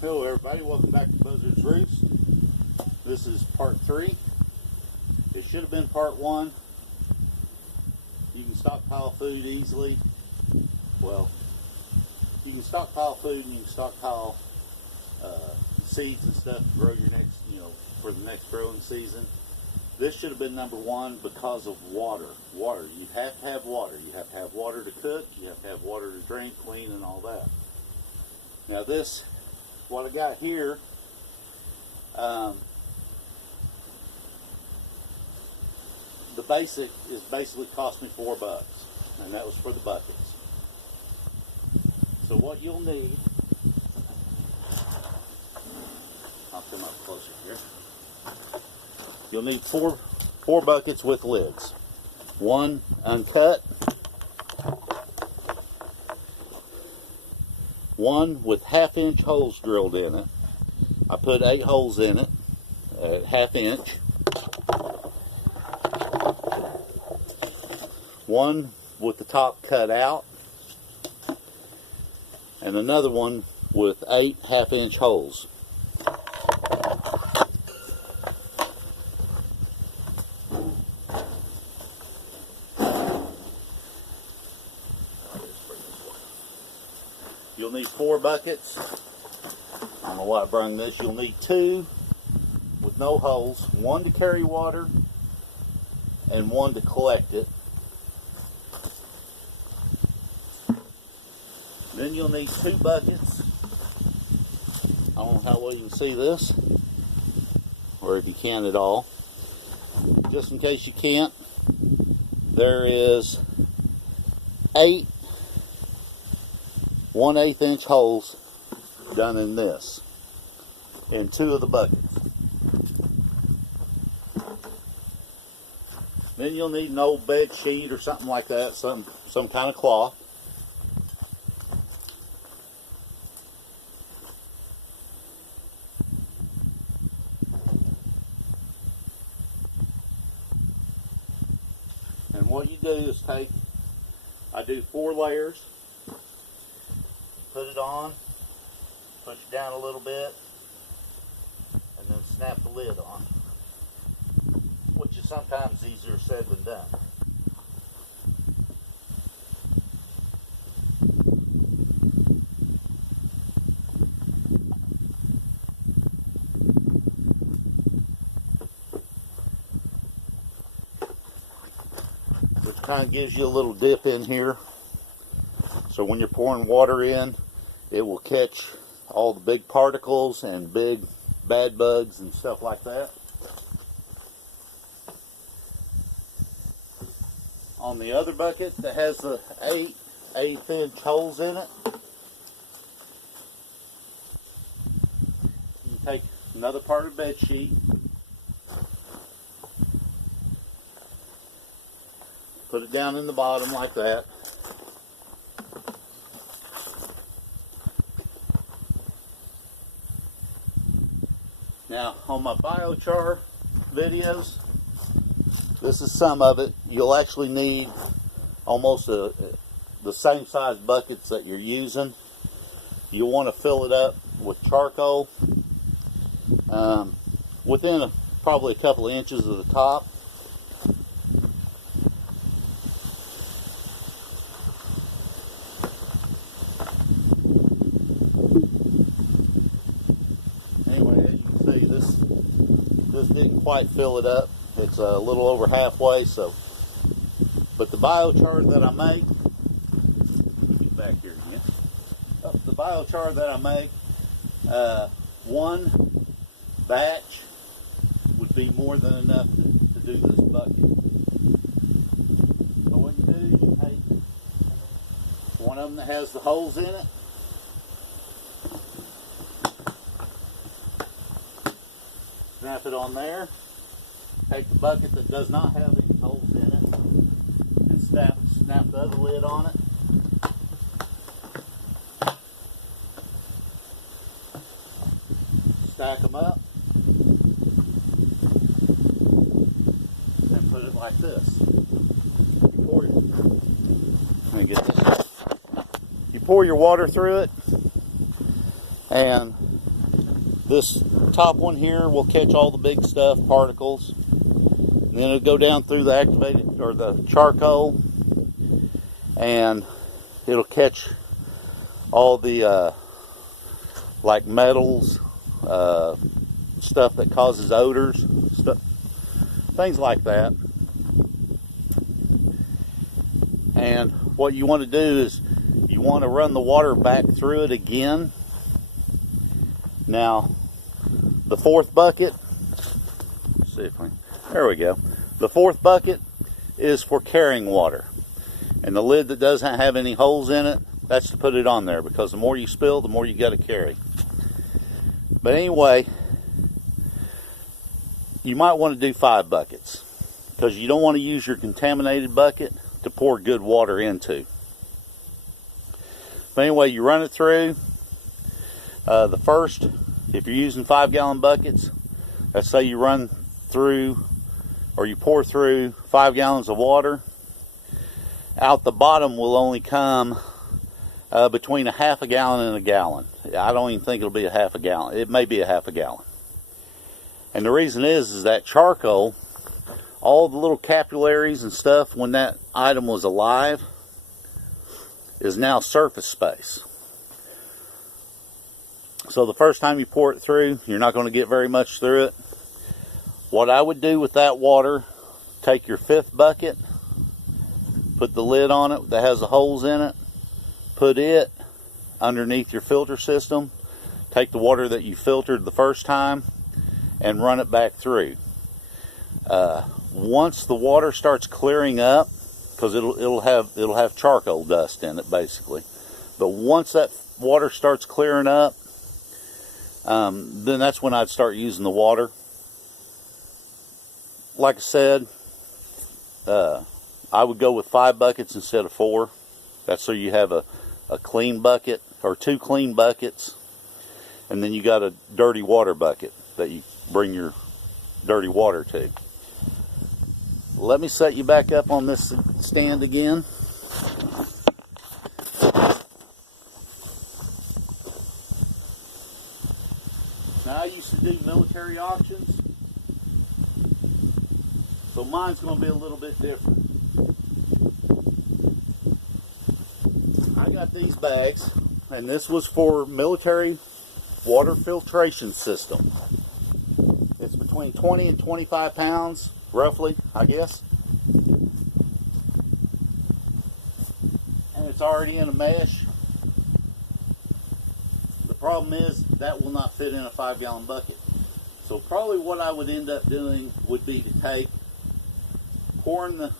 Hello everybody, welcome back to Buzzard-Roost. This is part 3. It should have been part 1. You can stockpile food easily. Well, you can stockpile food and you can stockpile seeds and stuff to grow your next, for the next growing season. This should have been number 1 because of water. Water. You have to have water. You have to have water to cook. You have to have water to drink, clean, and all that. Now this, what I got here, the basic is basically cost me $4, and that was for the buckets. So what you'll need, I'll come up closer here. You'll need four buckets with lids. One uncut, one with 1/2-inch holes drilled in it. I put 8 holes in it at 1/2 inch. One with the top cut out, and another one with 8 1/2-inch holes. You'll need 4 buckets. I don't know why I brought this. You'll need 2 with no holes, 1 to carry water and 1 to collect it. Then you'll need 2 buckets. I don't know how well you can see this, or if you can at all. Just in case you can't, there is 8 1/8 inch holes done in this, in 2 of the buckets. Then you'll need an old bed sheet or something like that, some kind of cloth. And what you do is I do 4 layers. Put it on, push it down a little bit, and then snap the lid on, which is sometimes easier said than done. Which kind of gives you a little dip in here. So when you're pouring water in, it will catch all the big particles and big bad bugs and stuff like that. On the other bucket that has the 8 1/8 inch holes in it, you take another part of the bed sheet, put it down in the bottom like that. Now, on my biochar videos, this is some of it. You'll actually need almost the same size buckets that you're using. You'll want to fill it up with charcoal within probably a couple of inches of the top. This didn't quite fill it up. It's a little over halfway, so. But the biochar that I make, get back here again. The biochar that I make, 1 batch would be more than enough to do this bucket. So what you do, you take one of them that has the holes in it. Snap it on there. Take the bucket that does not have any holes in it and snap the other lid on it. Stack them up. And put it like this. Let me get this. You pour your water through it, and This top one here will catch all the big stuff, particles. And then it'll go down through the activated or the charcoal, and it'll catch all the like metals, stuff that causes odors, things like that. And what you want to do is you want to run the water back through it again. Now, the fourth bucket, let's see if we, there we go. The fourth bucket is for carrying water. And the lid that doesn't have any holes in it, that's to put it on there, because the more you spill, the more you got to carry. But anyway, you might want to do 5 buckets, because you don't want to use your contaminated bucket to pour good water into. But anyway, you run it through. The first, if you're using 5-gallon buckets, let's say you run through, or you pour through 5 gallons of water. Out the bottom will only come between a half a gallon and a gallon. I don't even think it'll be a half a gallon. It may be a half a gallon. And the reason is that charcoal, all the little capillaries and stuff when that item was alive, is now surface space. So the first time you pour it through, you're not going to get very much through it. What I would do with that water, take your 5th bucket, put the lid on it that has the holes in it, put it underneath your filter system, take the water that you filtered the first time, and run it back through. Once the water starts clearing up, because it'll have charcoal dust in it basically, but once that water starts clearing up, then that's when I'd start using the water. Like I said, I would go with 5 buckets instead of 4. That's so you have a clean bucket, or 2 clean buckets, and then you got a dirty water bucket that you bring your dirty water to. Let me set you back up on this stand again. Now, I used to do military auctions, so mine's going to be a little bit different. I got these bags, and this was for military water filtration system. It's between 20 and 25 pounds, roughly, I guess. And it's already in a mesh. The problem is that will not fit in a 5-gallon bucket. So probably what I would end up doing would be to pouring the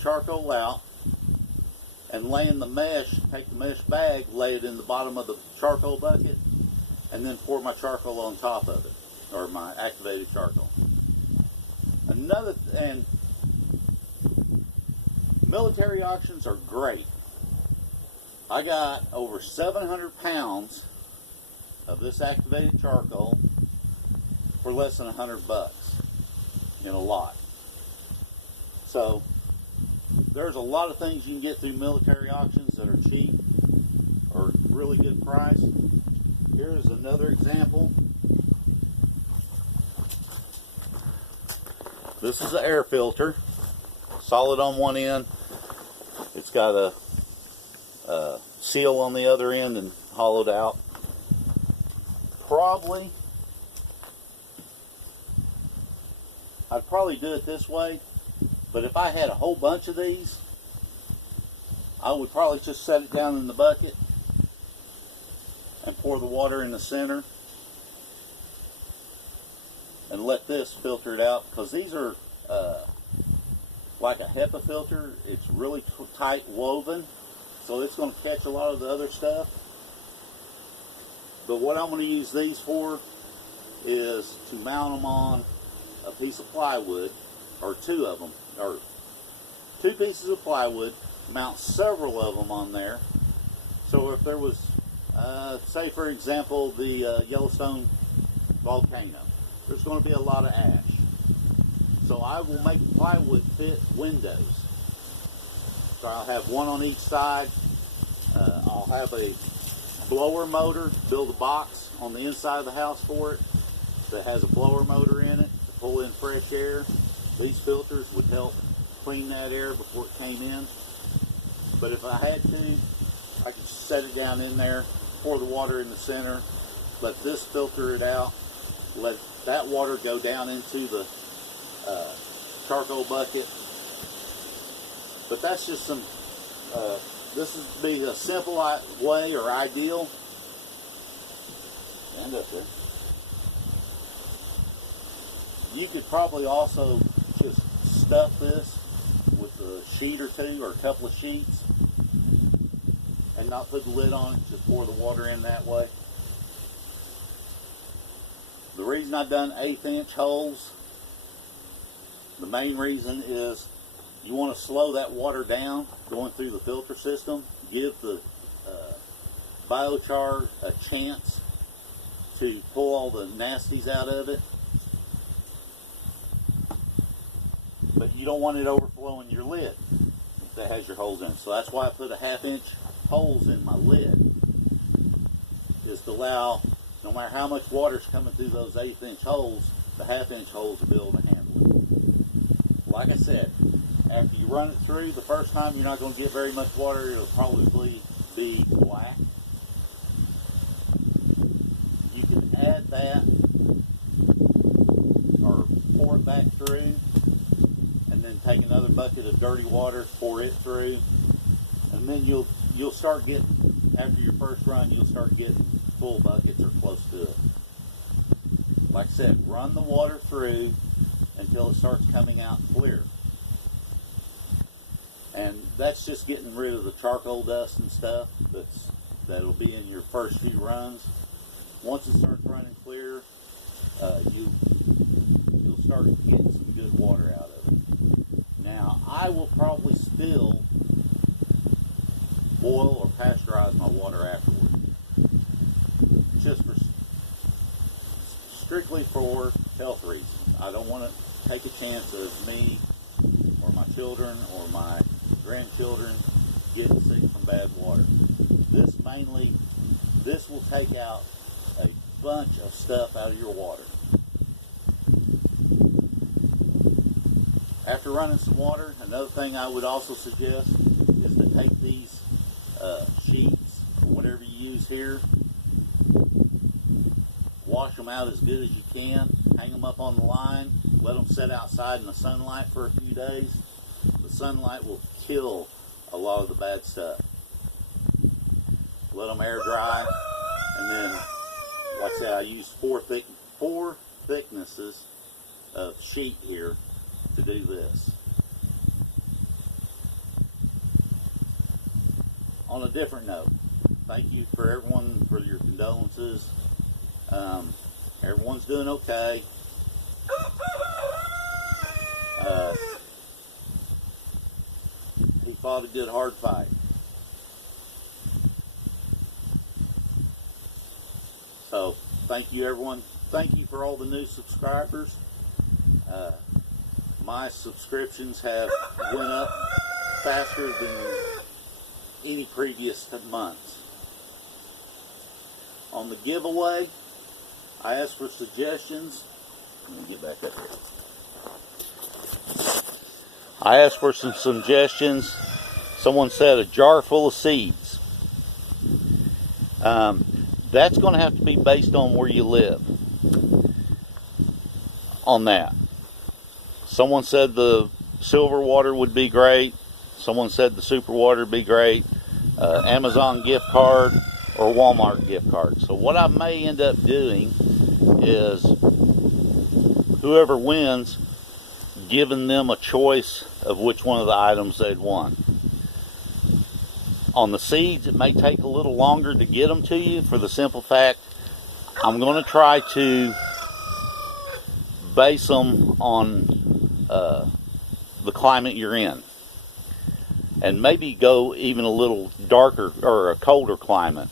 charcoal out, and laying the mesh, take the mesh bag, lay it in the bottom of the charcoal bucket, and then pour my charcoal on top of it, or my activated charcoal. And military auctions are great. I got over 700 pounds of this activated charcoal for less than $100 in a lot. So there's a lot of things you can get through military auctions that are cheap or really good price. Here's another example. This is an air filter, solid on one end. It's got a seal on the other end and hollowed out. I'd probably do it this way, but if I had a whole bunch of these, I would probably just set it down in the bucket and pour the water in the center and let this filter it out, because these are like a HEPA filter. It's really tight woven, so it's going to catch a lot of the other stuff. But what I'm going to use these for is to mount them on a piece of plywood, or 2 of them, or 2 pieces of plywood, mount several of them on there. So if there was, say for example, the Yellowstone volcano, there's going to be a lot of ash. So I will make the plywood fit windows. So I'll have one on each side. I'll have a blower motor, build a box on the inside of the house for it that has a blower motor in it to pull in fresh air. These filters would help clean that air before it came in. But if I had to, I could set it down in there, pour the water in the center, let this filter it out, let that water go down into the charcoal bucket. But that's just some, this would be a simple way or ideal. Stand up there. You could probably also just stuff this with a sheet or two or a couple of sheets and not put the lid on it, just pour the water in that way. The reason I've done 1/8 inch holes, the main reason is you want to slow that water down going through the filter system, give the biochar a chance to pull all the nasties out of it. But you don't want it overflowing your lid that has your holes in it. So that's why I put a 1/2 inch holes in my lid, is to allow, no matter how much water's coming through those 1/8 inch holes, the 1/2 inch holes will be able to handle it. Like I said, after you run it through, the first time you're not going to get very much water. It'll probably be black. You can add that or pour it back through, and then take another bucket of dirty water, pour it through, and then you'll start getting, after your first run, you'll start getting full buckets or close to it. Like I said, run the water through until it starts coming out clear. And that's just getting rid of the charcoal dust and stuff that'll be in your first few runs. Once it starts running clear, you'll start getting some good water out of it. Now, I will probably still boil or pasteurize my water afterward, just strictly for health reasons. I don't want to take a chance of me or my children or my grandchildren getting sick from bad water. This will take out a bunch of stuff out of your water. After running some water, another thing I would also suggest is to take these sheets, or whatever you use here, wash them out as good as you can, hang them up on the line, let them sit outside in the sunlight for a few days. The sunlight will kill a lot of the bad stuff. Let them air dry, and then, like I said, I use four thicknesses of sheet here to do this. On a different note, thank you for everyone for your condolences. Everyone's doing okay. He fought a good hard fight. So thank you everyone. Thank you for all the new subscribers. My subscriptions have went up faster than any previous months. On the giveaway, I asked for suggestions. Let me get back up here. I asked for some suggestions. Someone said a jar full of seeds. That's going to have to be based on where you live. On that. Someone said the silver water would be great. Someone said the super water would be great. Amazon gift card or Walmart gift card. So what I may end up doing is whoever wins, giving them a choice of which one of the items they'd want. On the seeds, it may take a little longer to get them to you for the simple fact I'm going to try to base them on the climate you're in, and maybe go even a little darker or a colder climate.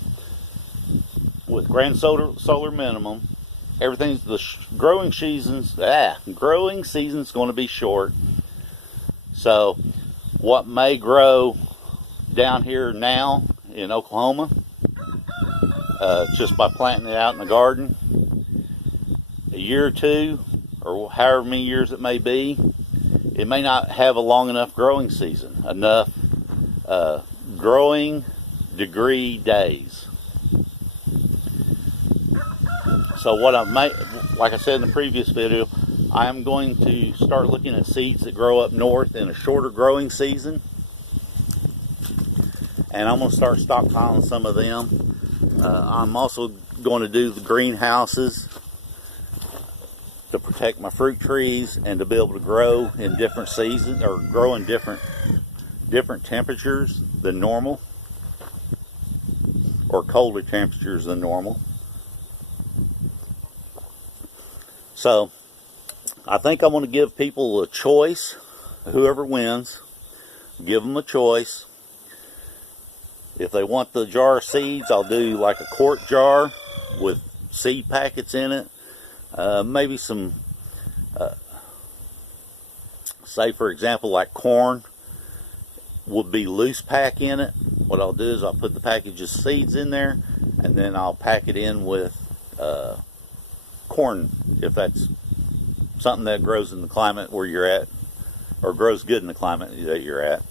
With grand solar minimum, everything's the growing season's going to be short. So what may grow down here now in Oklahoma just by planting it out in the garden. A year or two, or however many years it may be, it may not have a long enough growing season, enough growing degree days. So what I might, like I said in the previous video, I am going to start looking at seeds that grow up north in a shorter growing season, and I'm going to start stockpiling some of them. I'm also going to do the greenhouses to protect my fruit trees and to be able to grow in different seasons, or grow in different temperatures than normal, or colder temperatures than normal. So I think I want to give people a choice. Whoever wins, give them a choice. If they want the jar of seeds, I'll do like a quart jar with seed packets in it. Maybe some, say for example, like corn would be loose pack in it. What I'll do is I'll put the package of seeds in there, and then I'll pack it in with corn, if that's something that grows in the climate where you're at, or grows good in the climate that you're at.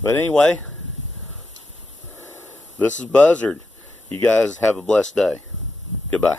But anyway, this is Buzzard. You guys have a blessed day. Goodbye.